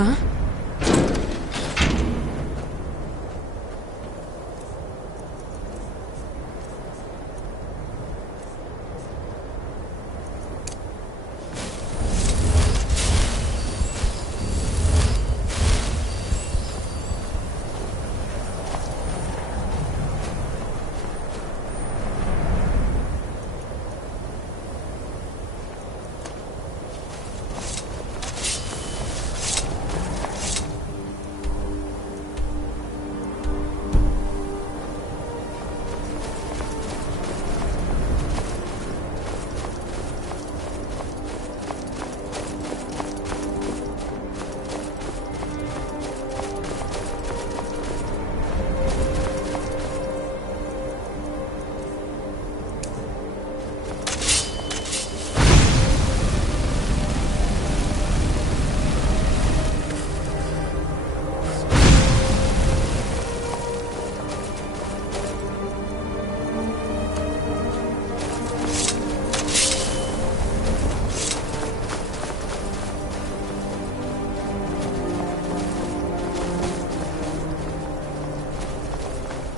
Huh?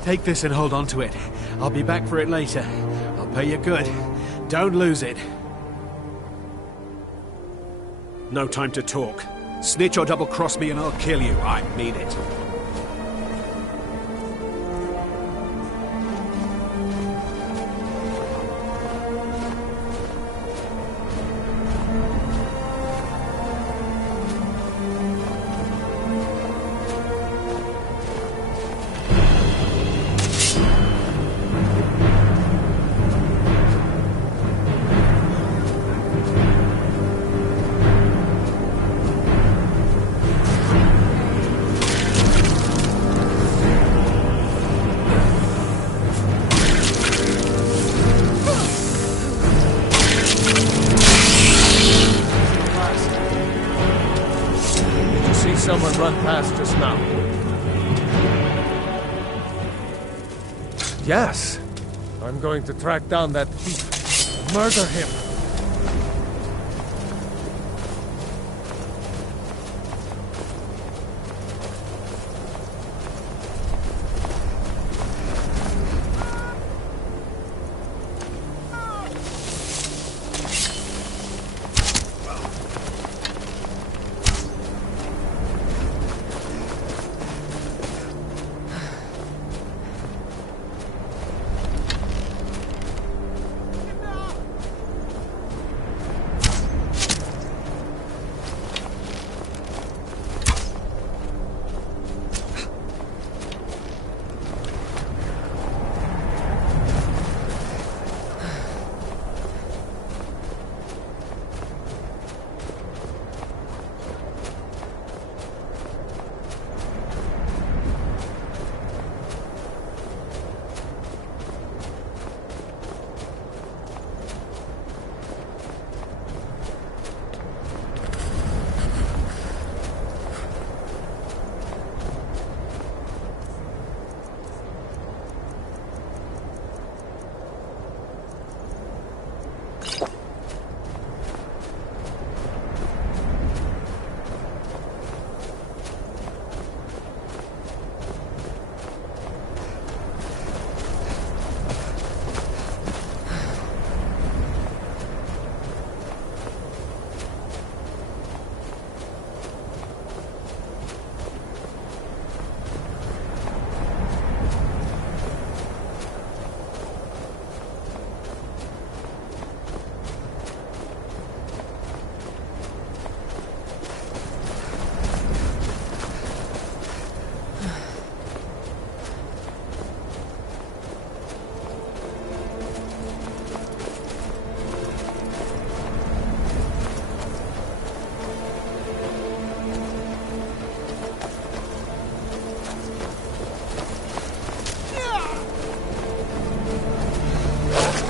Take this and hold on to it. I'll be back for it later. I'll pay you good. Don't lose it. No time to talk. Snitch or double-cross me and I'll kill you. I mean it. Someone run past just now. Yes. I'm going to track down that thief. Murder him.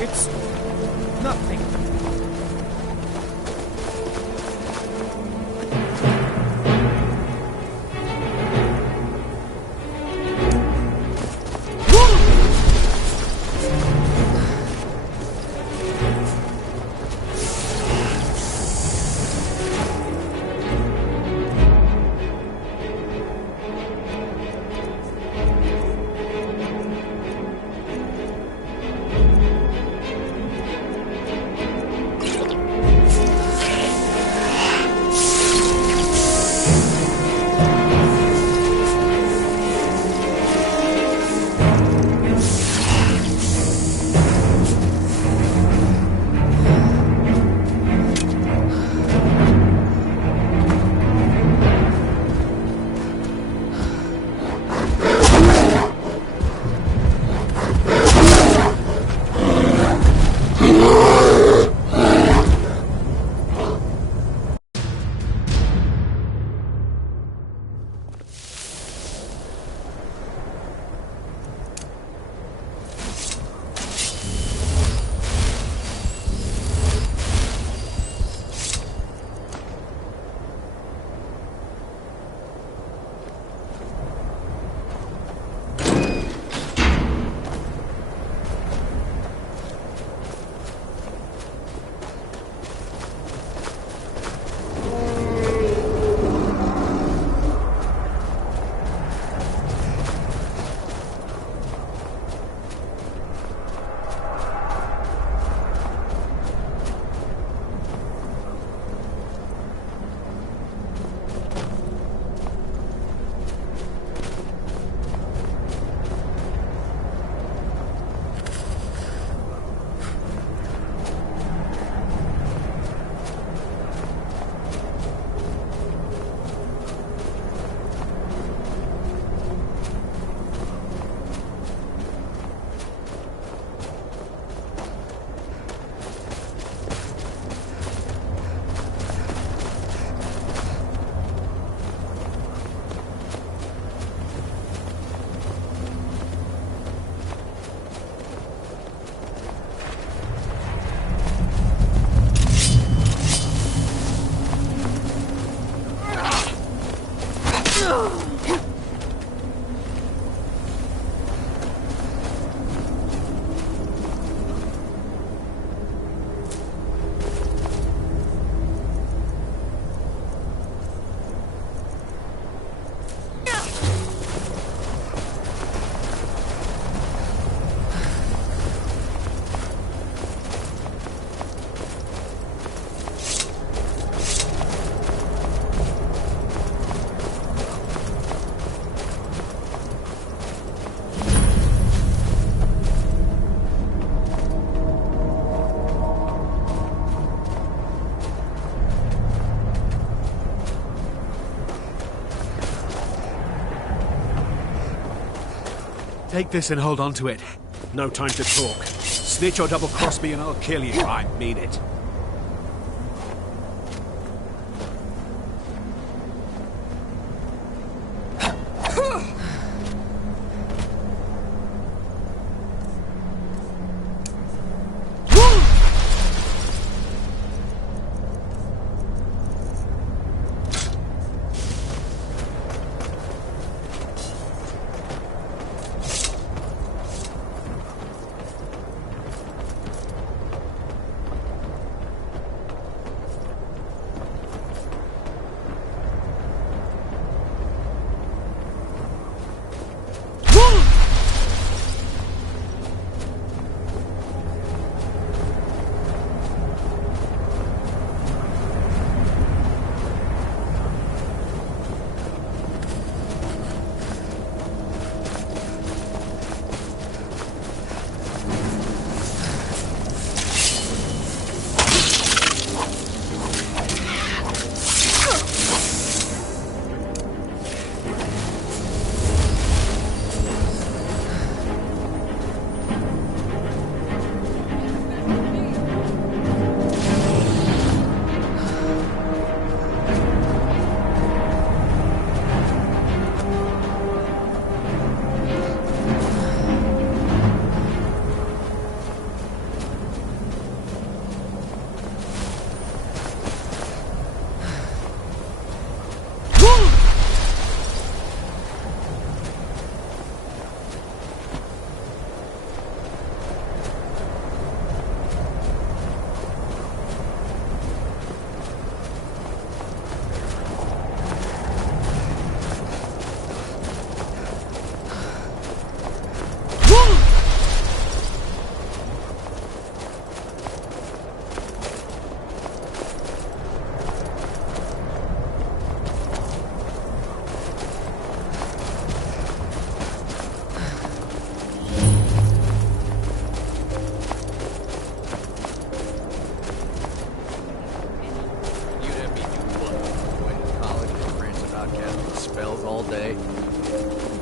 It's nothing. Take this and hold on to it. No time to talk. Snitch or double-cross me and I'll kill you. I mean it.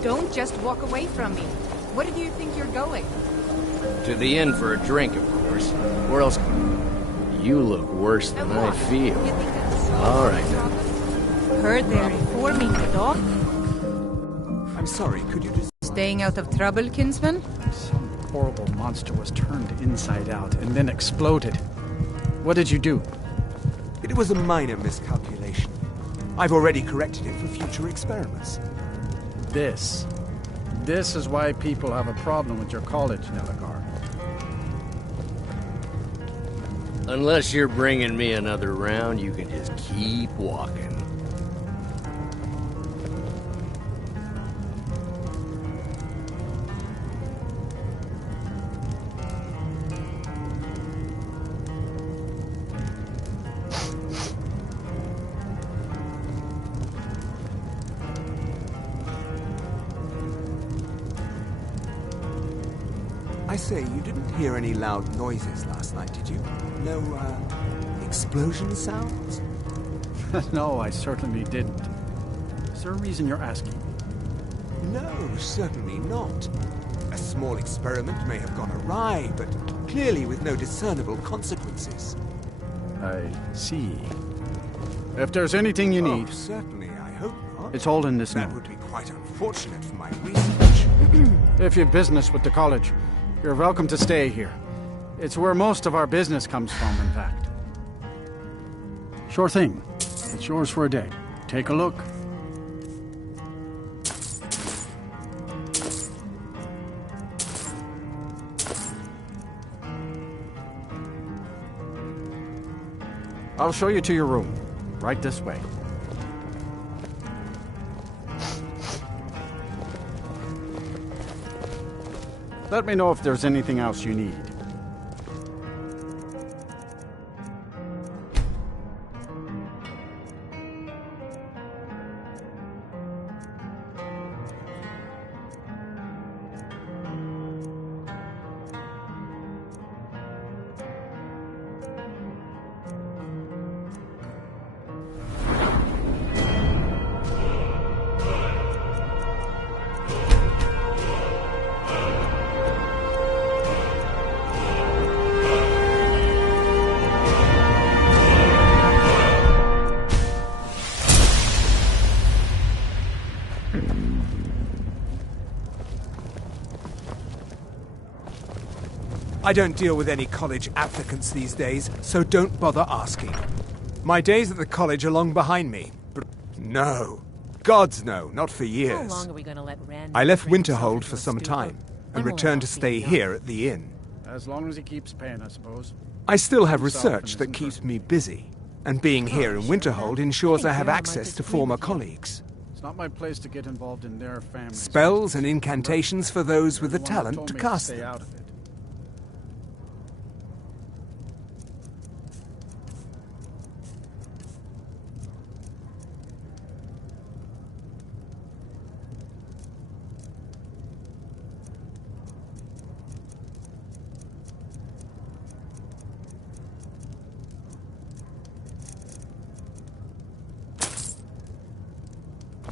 Don't just walk away from me. Where do you think you're going? To the inn for a drink, of course. course. Where else? You look worse than I feel. All right then. Heard they're reforming the dock. I'm sorry, could you just... Staying out of trouble, kinsman? Some horrible monster was turned inside out and then exploded. What did you do? It was a minor miscalculation. I've already corrected it for future experiments. This is why people have a problem with your college, Nelagar. Unless you're bringing me another round, you can just keep walking. I say, you didn't hear any loud noises last night, did you? No, explosion sounds? No, I certainly didn't. Is there a reason you're asking? No, certainly not. A small experiment may have gone awry, but clearly with no discernible consequences. I see. If there's anything you need, Oh, certainly, I hope not. it's all in this That note. would be quite unfortunate for my research. If you've business with the college, you're welcome to stay here. It's where most of our business comes from, in fact. Sure thing. It's yours for a day. Take a look. I'll show you to your room. Right this way. Let me know if there's anything else you need. I don't deal with any college applicants these days, so don't bother asking. My days at the college are long behind me, but no. Gods no, not for How years. long are we gonna let Rand... I left bring himself Winterhold into for a some stupor? time, and When will returned to enough be stay enough? here at the inn. As long as he keeps paying, I suppose. I still have Himself research and that his keeps me busy, and being here in Winterhold ensures I have access to former colleagues. It's not my place to get involved in their families. Spells and incantations for those with the Everyone talent told to me cast stay them. out of it.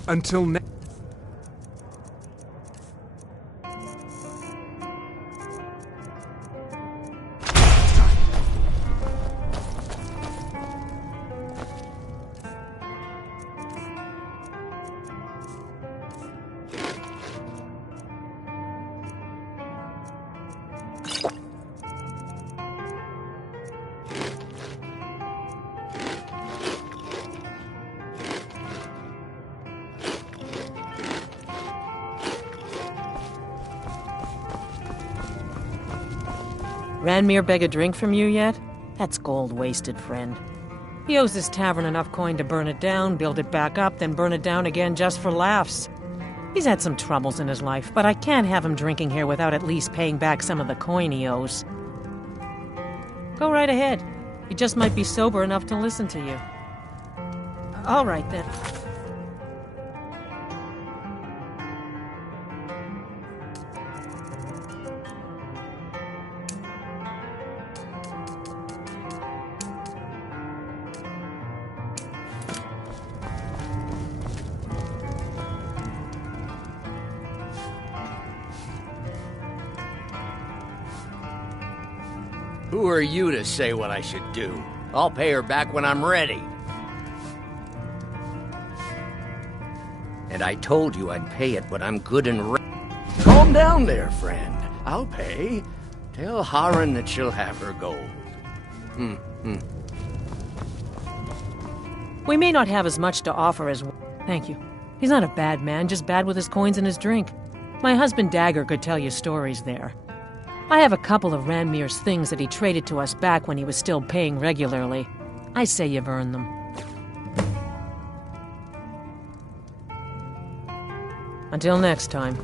Until next. Ranmir beg a drink from you yet? That's gold wasted, friend. He owes this tavern enough coin to burn it down, build it back up, then burn it down again just for laughs. He's had some troubles in his life, but I can't have him drinking here without at least paying back some of the coin he owes. Go right ahead. He just might be sober enough to listen to you. All right, then. Who are you to say what I should do? I'll pay her back when I'm ready. And I told you I'd pay it when I'm good and ready. Calm down there, friend. I'll pay. Tell Harren that she'll have her gold. We may not have as much to offer as... Thank you. He's not a bad man, just bad with his coins and his drink. My husband Dagger could tell you stories there. I have a couple of Ranmir's things that he traded to us back when he was still paying regularly. I say you've earned them. Until next time.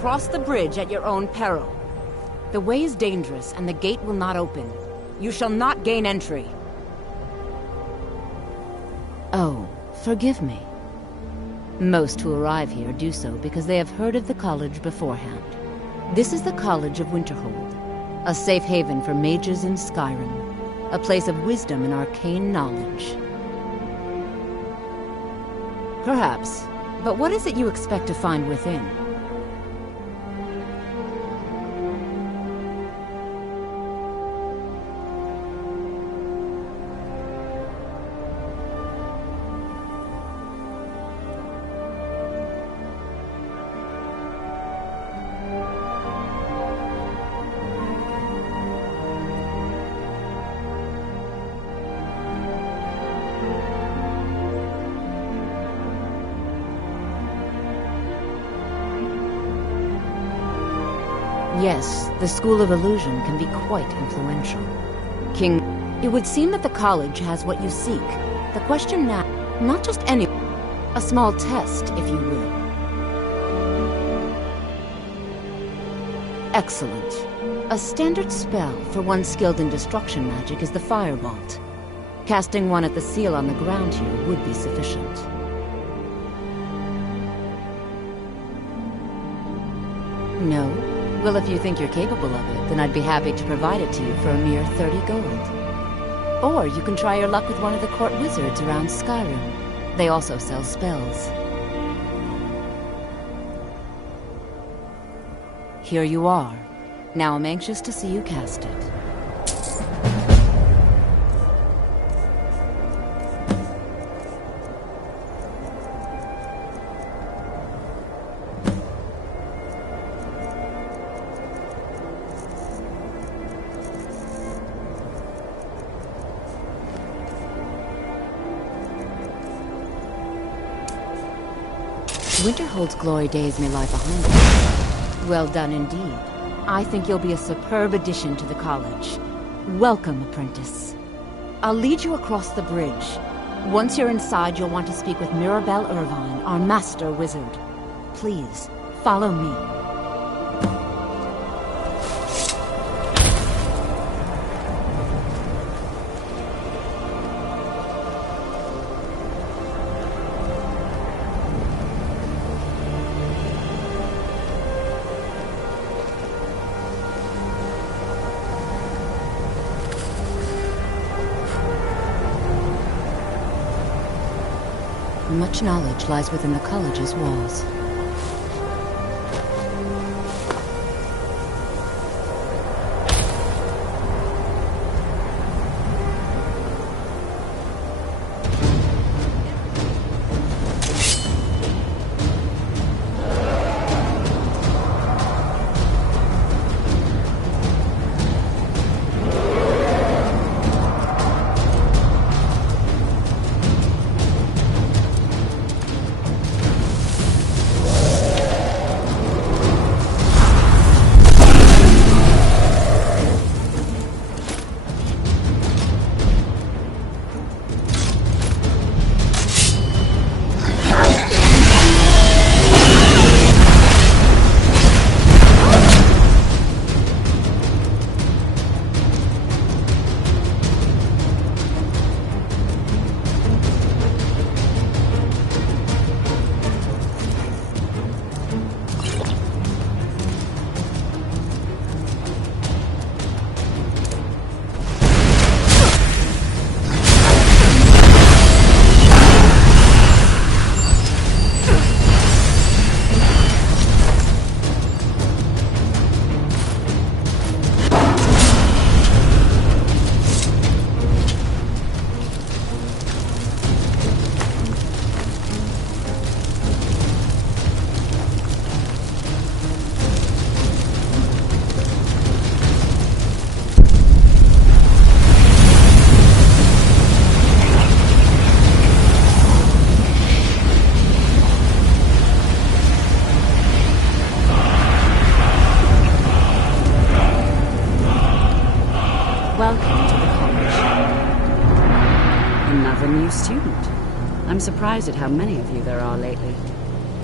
Cross the bridge at your own peril. The way is dangerous, and the gate will not open. You shall not gain entry. Oh, forgive me. Most who arrive here do so because they have heard of the college beforehand. This is the College of Winterhold, a safe haven for mages in Skyrim, a place of wisdom and arcane knowledge. Perhaps, but what is it you expect to find within? Yes, the School of Illusion can be quite influential. King, it would seem that the college has what you seek. The question now, not just any, a small test, if you will. Excellent. A standard spell for one skilled in destruction magic is the Firebolt. Casting one at the seal on the ground here would be sufficient. No? Well, if you think you're capable of it, then I'd be happy to provide it to you for a mere 30 gold. Or you can try your luck with one of the court wizards around Skyrim. They also sell spells. Here you are. Now I'm anxious to see you cast it. Winterhold's glory days may lie behind us. Well done indeed. I think you'll be a superb addition to the college. Welcome, apprentice. I'll lead you across the bridge. Once you're inside, you'll want to speak with Mirabelle Irvine, our master wizard. Please, follow me. Much knowledge lies within the college's walls. Welcome to the college. Another new student. I'm surprised at how many of you there are lately.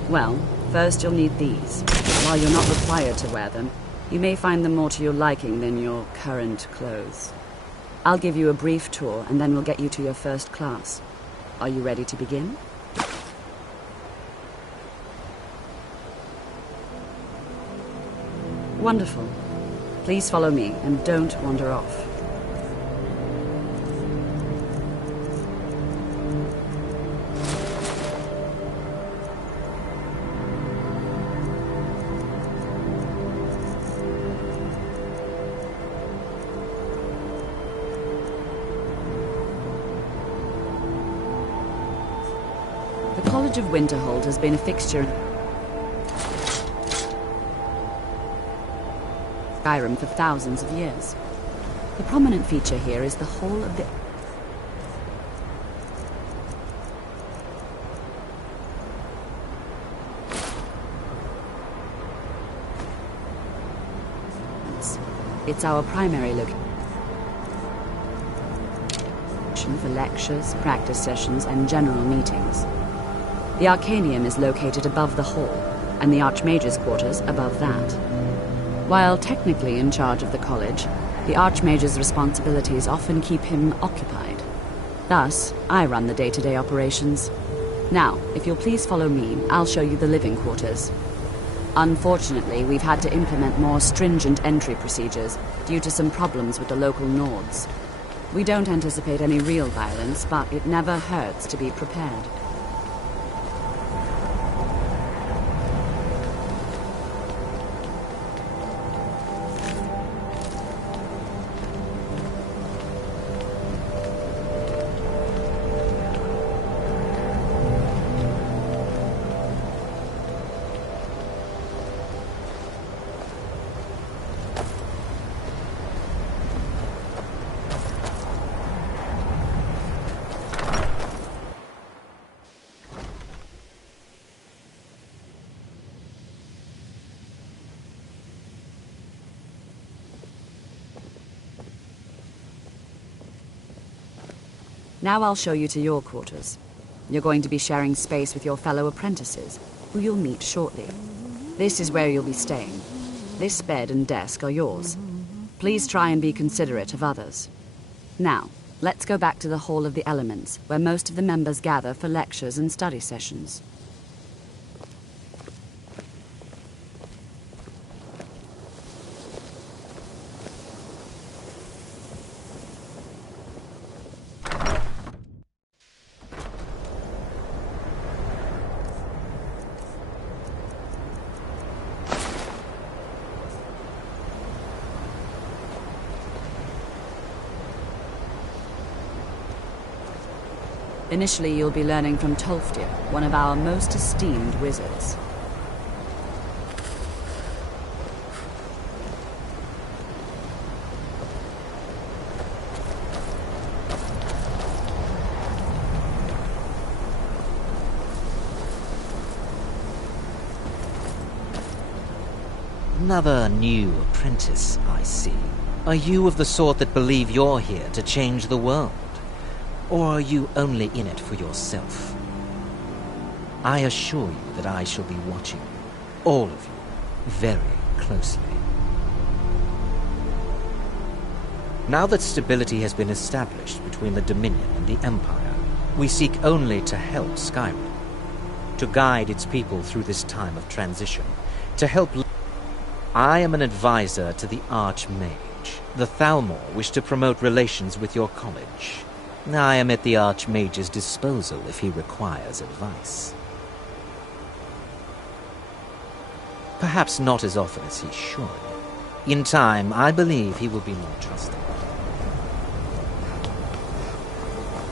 Well, first you'll need these. While you're not required to wear them, you may find them more to your liking than your current clothes. I'll give you a brief tour, and then we'll get you to your first class. Are you ready to begin? Wonderful. Please follow me, and don't wander off. The College of Winterhold has been a fixture in Skyrim for thousands of years. The prominent feature here is the whole of the... It's our primary location for lectures, practice sessions, and general meetings. The Arcanium is located above the hall, and the Archmage's quarters above that. While technically in charge of the college, the Archmage's responsibilities often keep him occupied. Thus, I run the day-to-day operations. Now, if you'll please follow me, I'll show you the living quarters. Unfortunately, we've had to implement more stringent entry procedures due to some problems with the local Nords. We don't anticipate any real violence, but it never hurts to be prepared. Now I'll show you to your quarters. You're going to be sharing space with your fellow apprentices, who you'll meet shortly. This is where you'll be staying. This bed and desk are yours. Please try and be considerate of others. Now, let's go back to the Hall of the Elements, where most of the members gather for lectures and study sessions. Initially, you'll be learning from Tolfdir, one of our most esteemed wizards. Another new apprentice, I see. Are you of the sort that believe you're here to change the world? Or are you only in it for yourself? I assure you that I shall be watching you, all of you, very closely. Now that stability has been established between the Dominion and the Empire, we seek only to help Skyrim, to guide its people through this time of transition, to help... I am an advisor to the Archmage. The Thalmor wish to promote relations with your college. I am at the Archmage's disposal if he requires advice. Perhaps not as often as he should. In time, I believe he will be more trusted.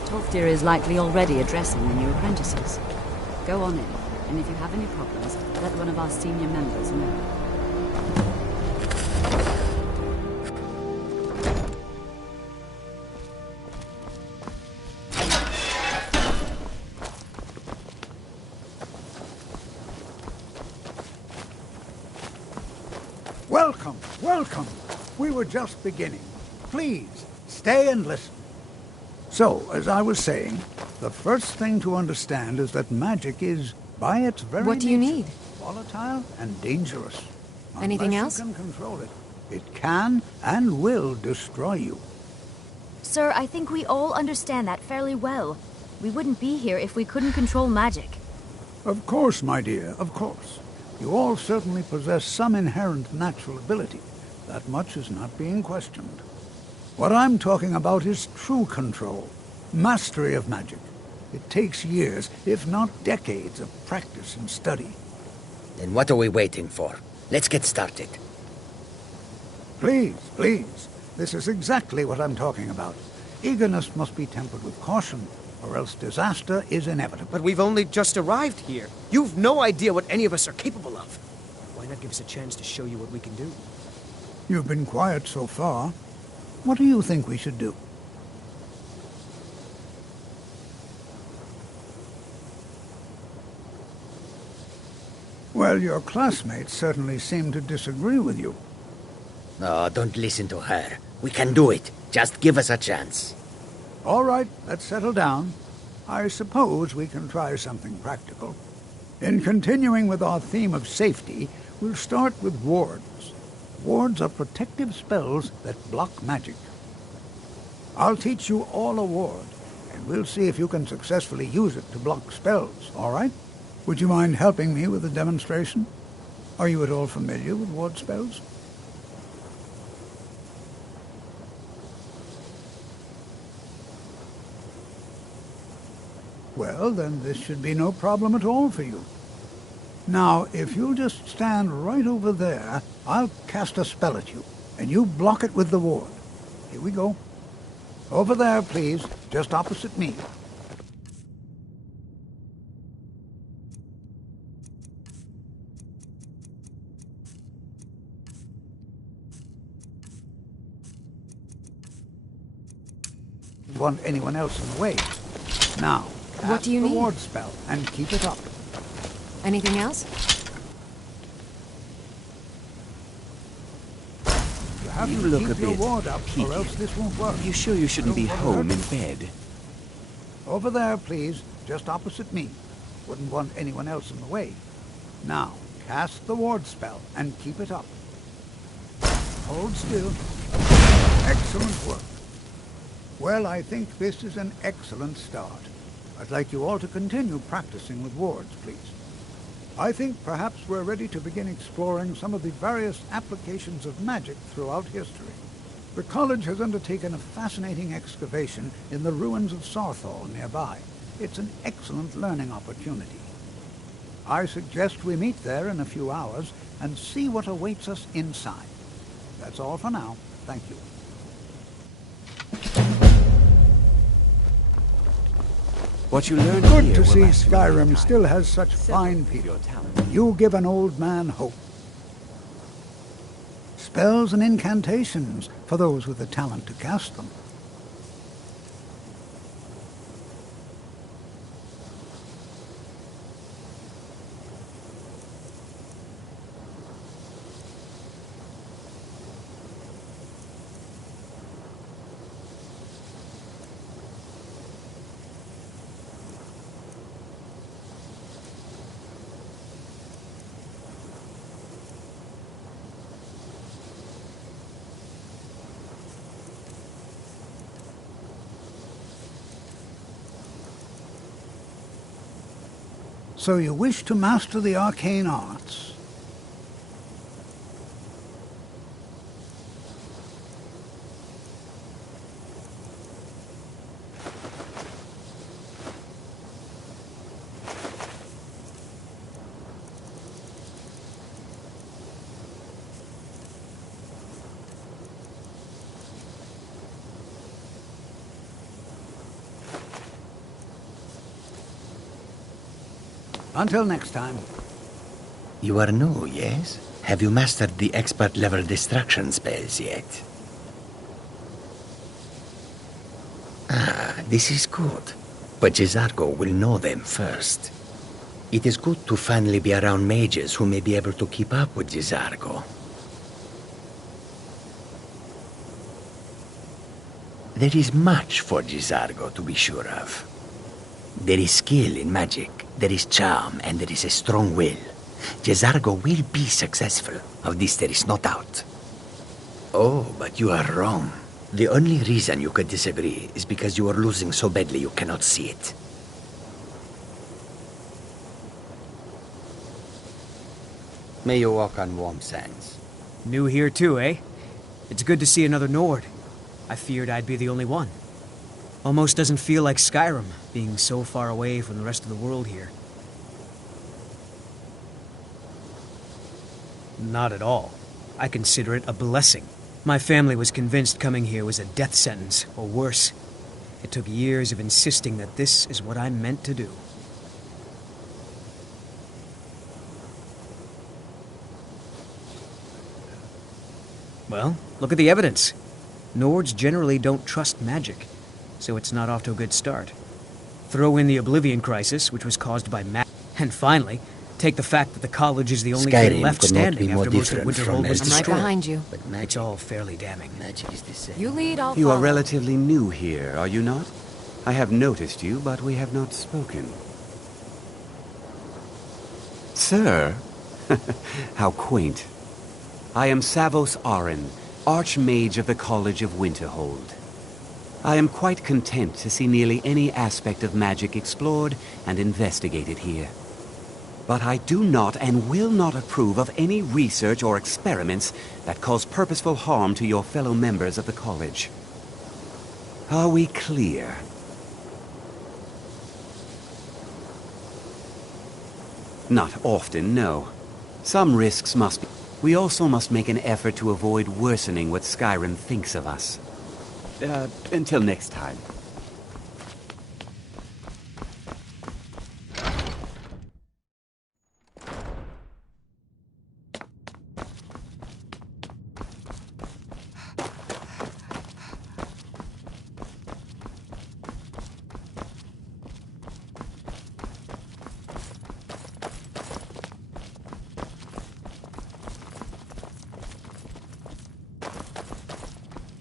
Tolfdir is likely already addressing the new apprentices. Go on in, and if you have any problems, let one of our senior members know. Welcome, welcome. We were just beginning. please, stay and listen. So, as I was saying, the first thing to understand is that magic is, by its very What do you nature, need? volatile and dangerous. Anything Unless else? you can control it, it can and will destroy you. Sir, I think we all understand that fairly well. We wouldn't be here if we couldn't control magic. Of course, my dear, of course. You all certainly possess some inherent natural ability. That much is not being questioned. What I'm talking about is true control, mastery of magic. It takes years, if not decades, of practice and study. Then what are we waiting for? Let's get started. Please, please. This is exactly what I'm talking about. Eagerness must be tempered with caution, or else disaster is inevitable. But we've only just arrived here. You've no idea what any of us are capable of. Why not give us a chance to show you what we can do? You've been quiet so far. What do you think we should do? Well, your classmates certainly seem to disagree with you. No, don't listen to her. We can do it. Just give us a chance. All right, let's settle down. I suppose we can try something practical. In continuing with our theme of safety, we'll start with wards. Wards are protective spells that block magic. I'll teach you all a ward, and we'll see if you can successfully use it to block spells, all right? Would you mind helping me with the demonstration? Are you at all familiar with ward spells? Well, then this should be no problem at all for you. Now, if you'll just stand right over there, I'll cast a spell at you, and you block it with the ward. Here we go. Over there, please, just opposite me. Want anyone else in the way? Now, What do you the need? ward spell and keep it up. Anything else? You look keep a your bit ward up, or peaky. else this won't work. You sure you shouldn't be home in bed? Over there, please, just opposite me. Wouldn't want anyone else in the way. Now, cast the ward spell and keep it up. Hold still. Excellent work. Well, I think this is an excellent start. I'd like you all to continue practicing with wards, please. I think perhaps we're ready to begin exploring some of the various applications of magic throughout history. The college has undertaken a fascinating excavation in the ruins of Sarthal nearby. It's an excellent learning opportunity. I suggest we meet there in a few hours and see what awaits us inside. That's all for now. Thank you. What you learned Good here to will see last you a Skyrim lifetime. still has such fine people. You give an old man hope. Spells and incantations for those with the talent to cast them. So you wish to master the arcane arts? Until next time. You are new, yes? Have you mastered the expert-level distraction spells yet? Ah, this is good. But Jizargo will know them first. It is good to finally be around mages who may be able to keep up with Jizargo. There is much for Gisargo to be sure of. There is skill in magic, there is charm, and there is a strong will. Gisargo will be successful. Of this there is no doubt. Oh, but you are wrong. The only reason you could disagree is because you are losing so badly you cannot see it. May you walk on warm sands. New here too, eh? It's good to see another Nord. I feared I'd be the only one. Almost doesn't feel like Skyrim, being so far away from the rest of the world here. Not at all. I consider it a blessing. My family was convinced coming here was a death sentence, or worse. It took years of insisting that this is what I'm meant to do. Well, look at the evidence. Nords generally don't trust magic, so it's not off to a good start. Throw in the Oblivion Crisis, which was caused by magic, and finally, take the fact that the college is the only thing left standing after most of Winterhold was destroyed. I'm right behind you. But It's all fairly damning. magic is the same. You lead, I'll You are follow. relatively new here, are you not? I have noticed you, but we have not spoken. Sir? How quaint. I am Savos Arin, Archmage of the College of Winterhold. I am quite content to see nearly any aspect of magic explored and investigated here. But I do not and will not approve of any research or experiments that cause purposeful harm to your fellow members of the college. Are we clear? Not often, no. Some risks must be. We also must make an effort to avoid worsening what Skyrim thinks of us. Until next time.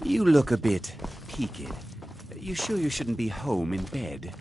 You look a bit peaked. You sure you shouldn't be home in bed?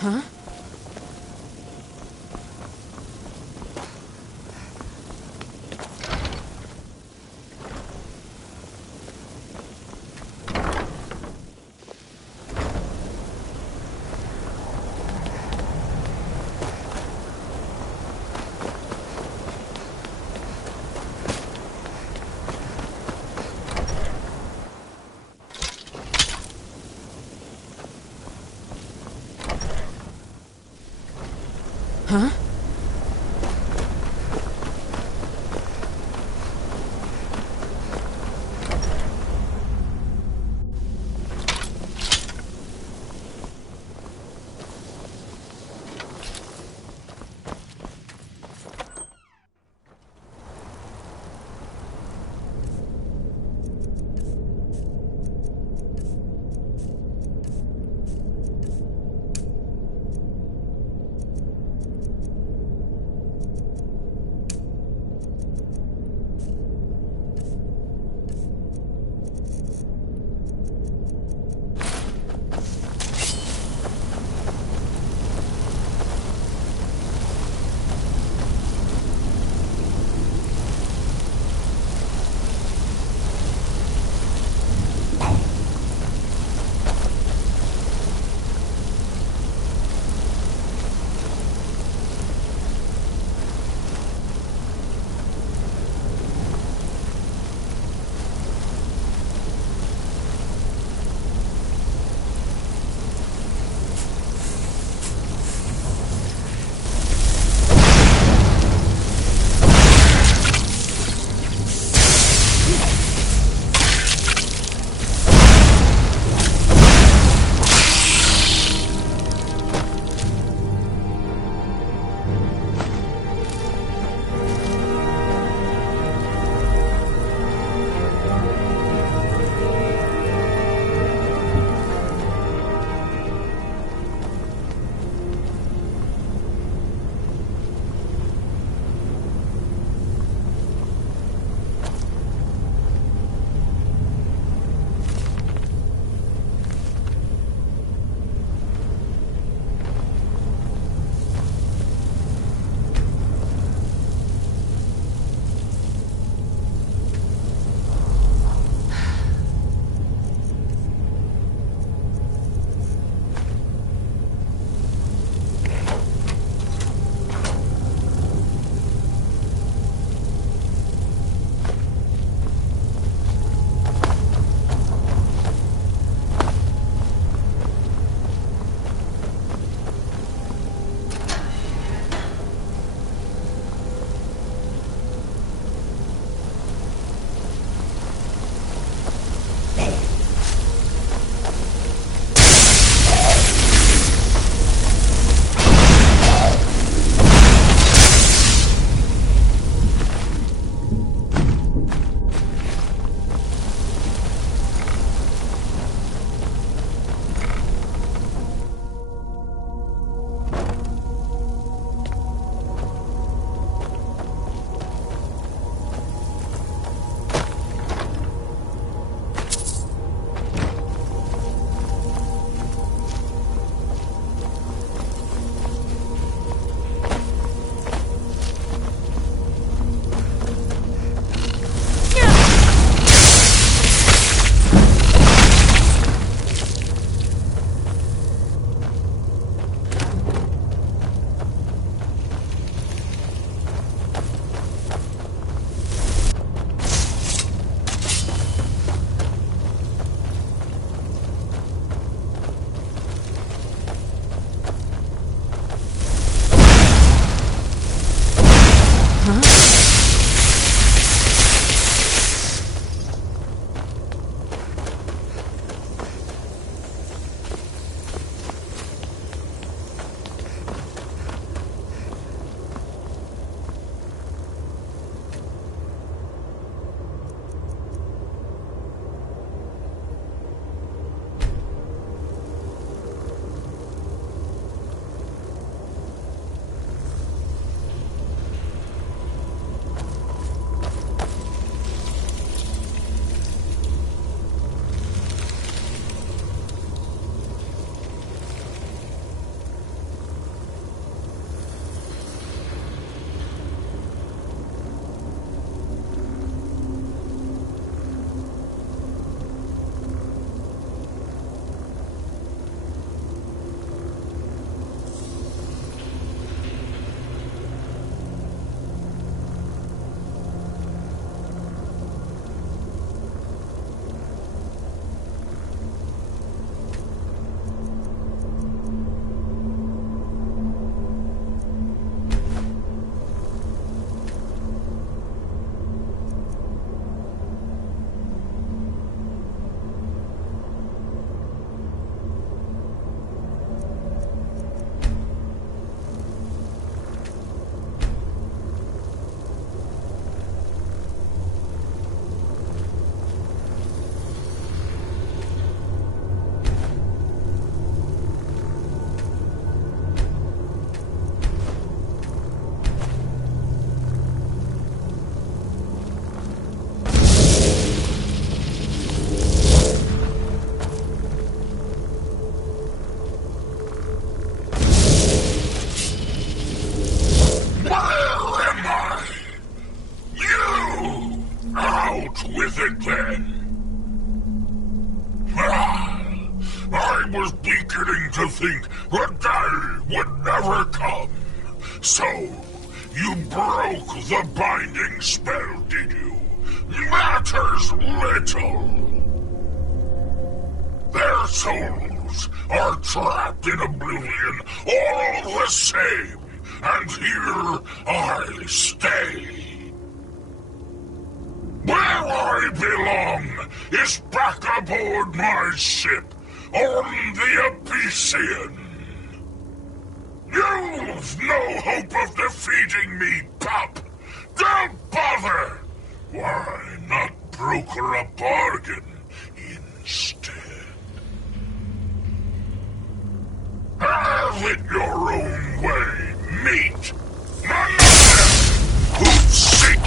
Huh? with it then. I was beginning to think the day would never come. So, you broke the binding spell, did you? Matters little. Their souls are trapped in oblivion all the same, and here I stay. Where I belong is back aboard my ship on the Abyssian. You've no hope of defeating me, pup. Don't bother. Why not broker a bargain instead? Have it your own way, meat. None of them who seek.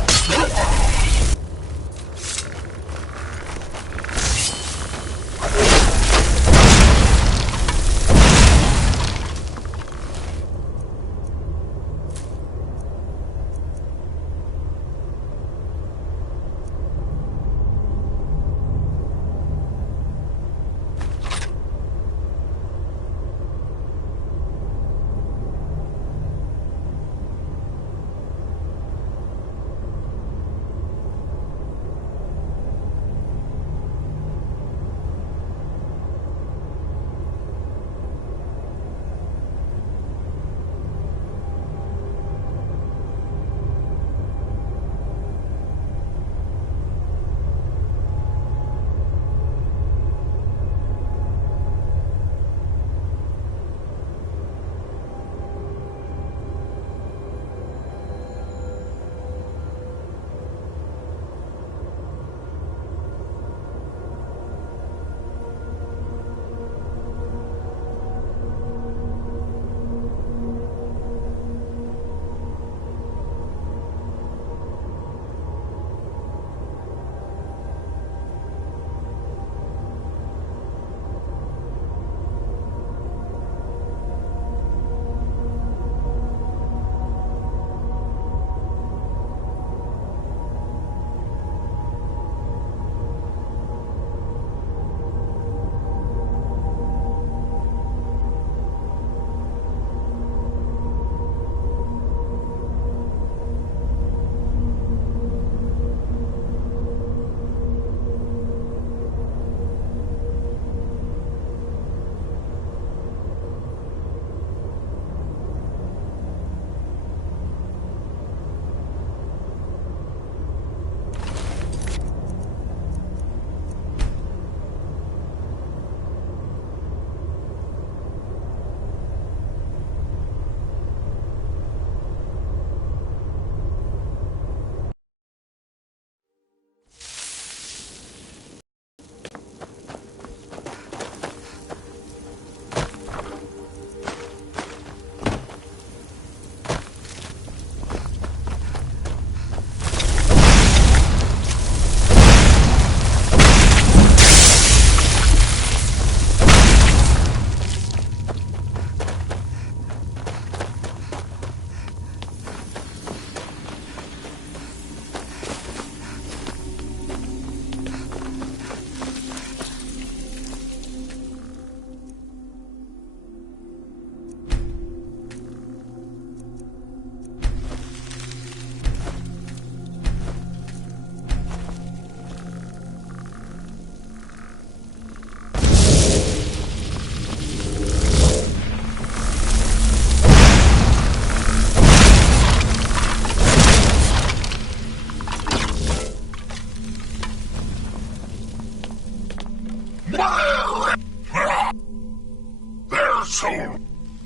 Their soul.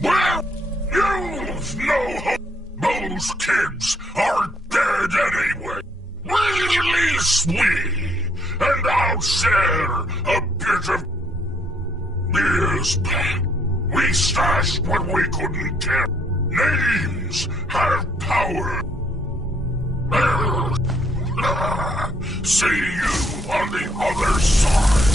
Well, you've no hope. Those kids are dead anyway. Release me, and I'll share a bit of... Years back, we stashed what we couldn't get. Names have power. See you on the other side.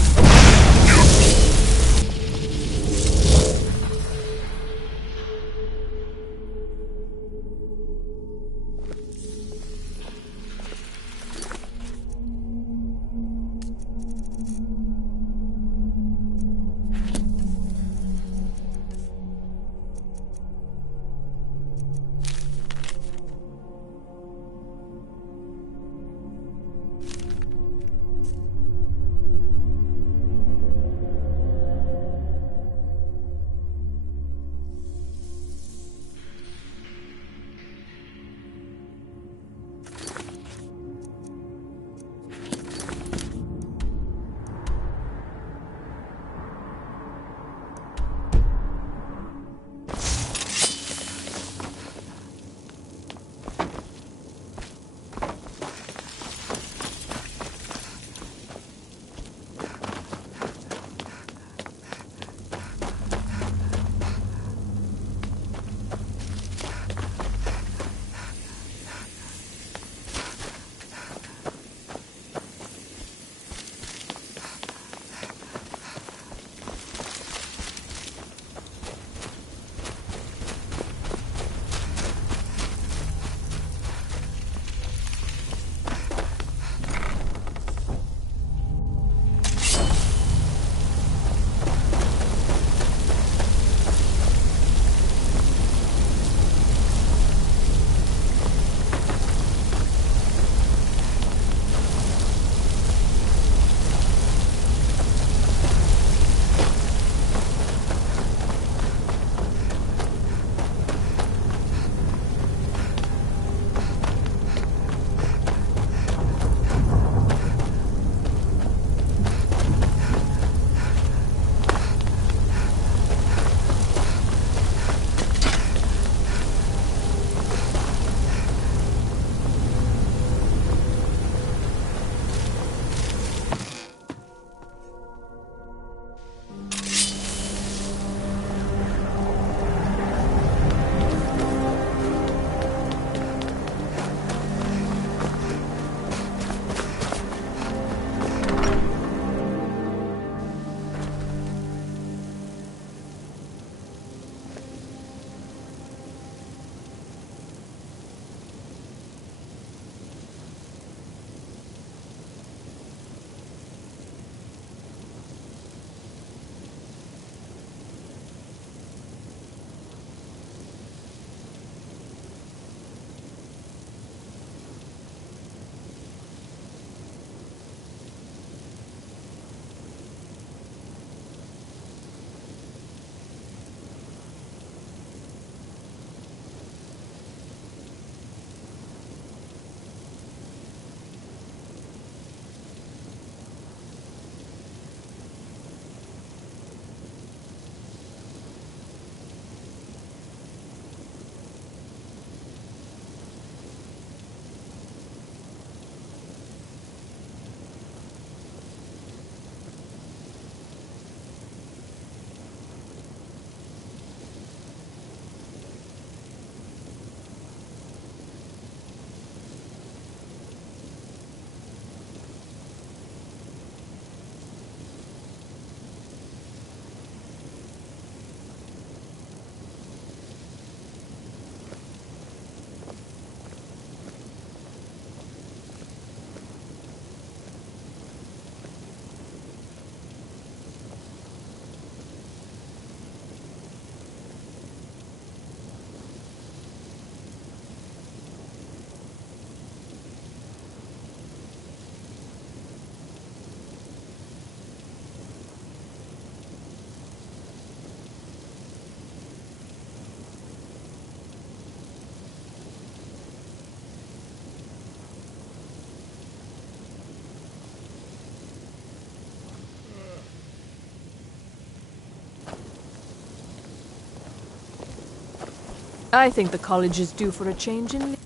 I think the college is due for a change in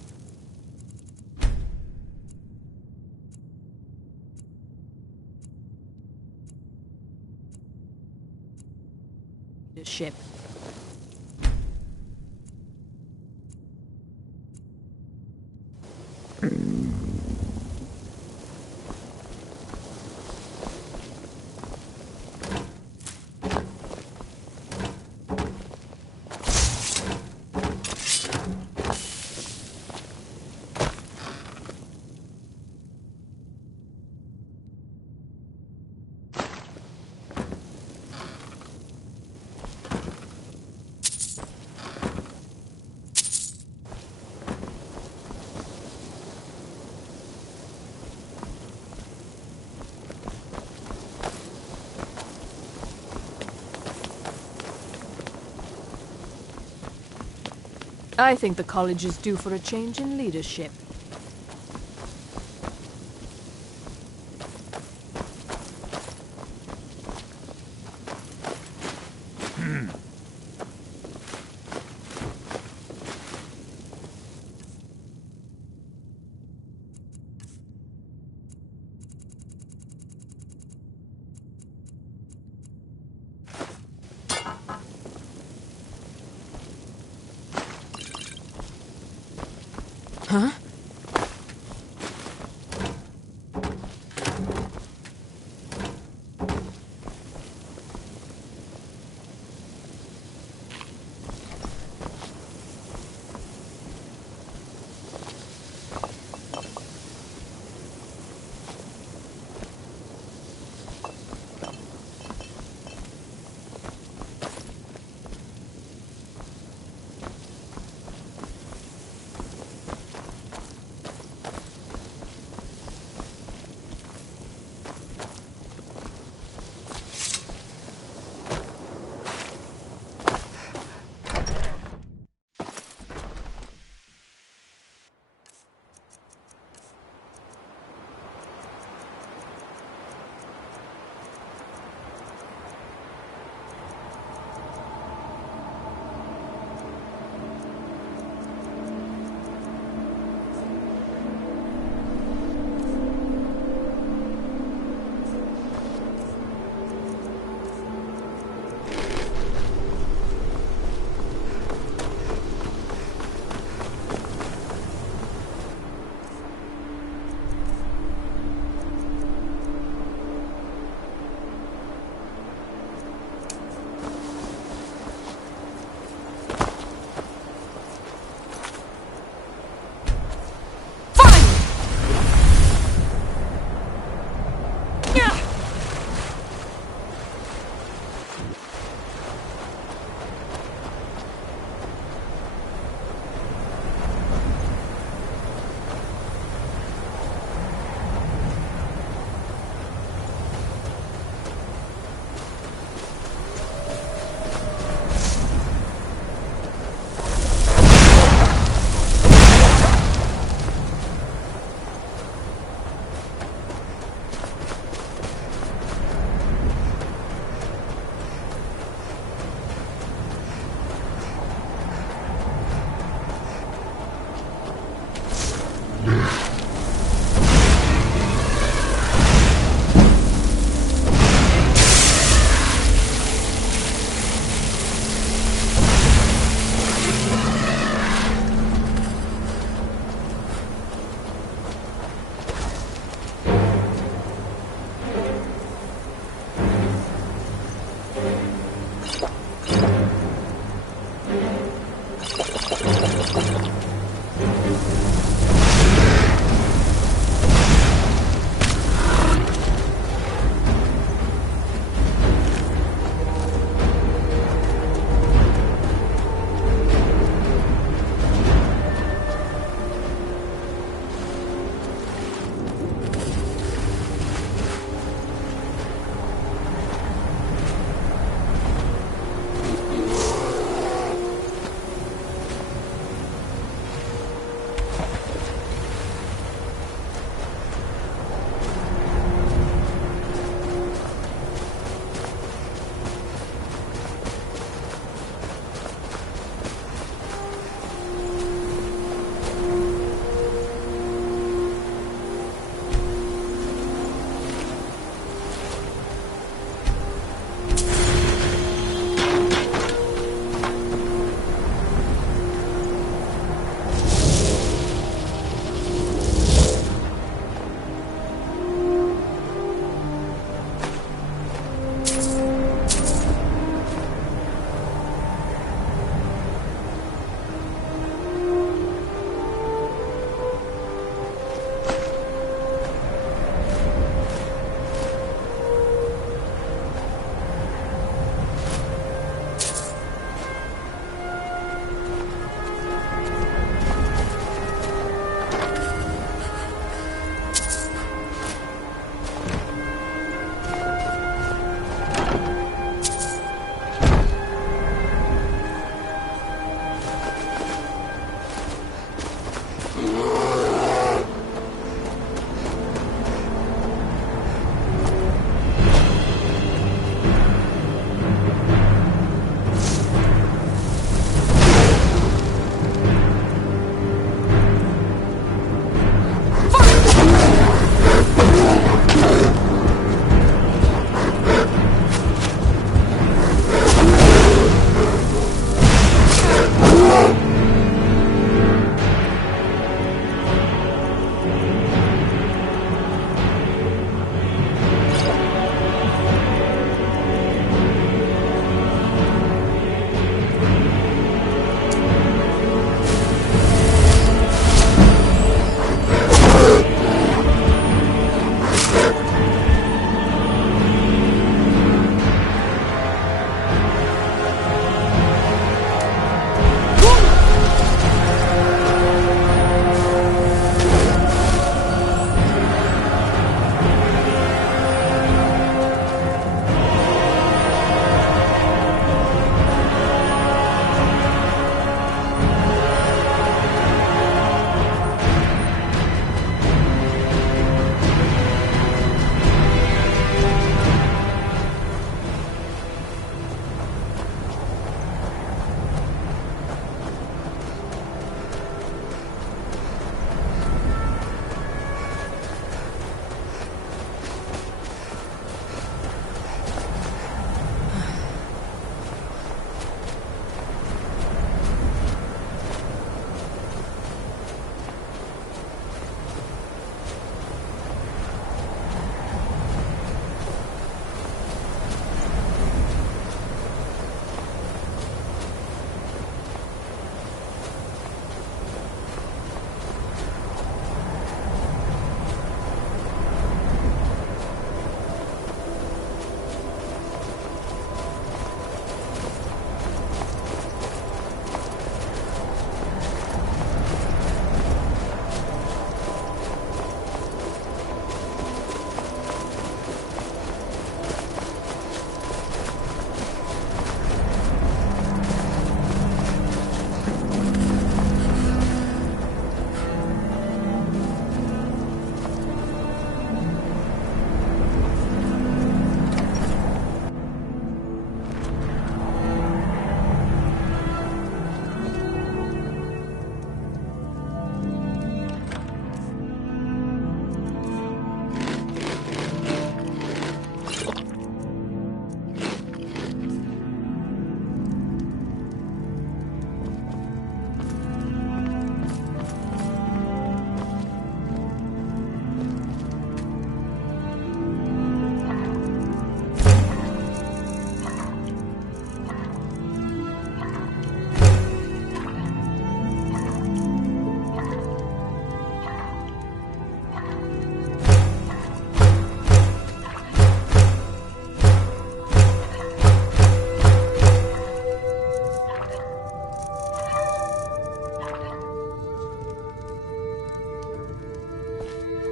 leadership. I think the college is due for a change in leadership. Huh?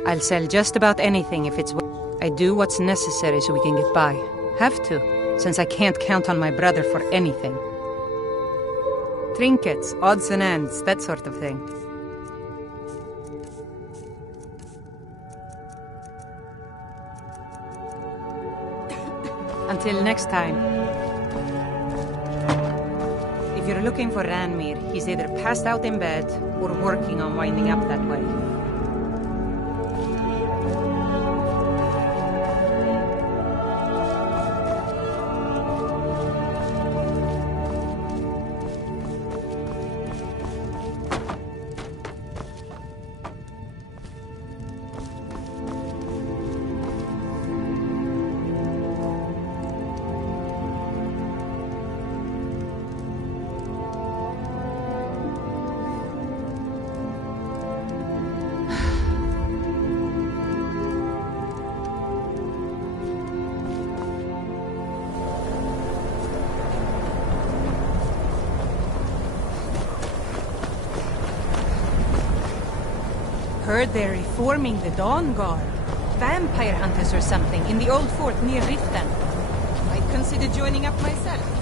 I'll sell just about anything if it's... I do what's necessary so we can get by. Have to, since I can't count on my brother for anything. Trinkets, odds and ends, that sort of thing. Until next time. If you're looking for Ranmir, he's either passed out in bed or working on winding up that way. Heard they're reforming the Dawn Guard. Vampire hunters or something in the old fort near Riften. Might consider joining up myself.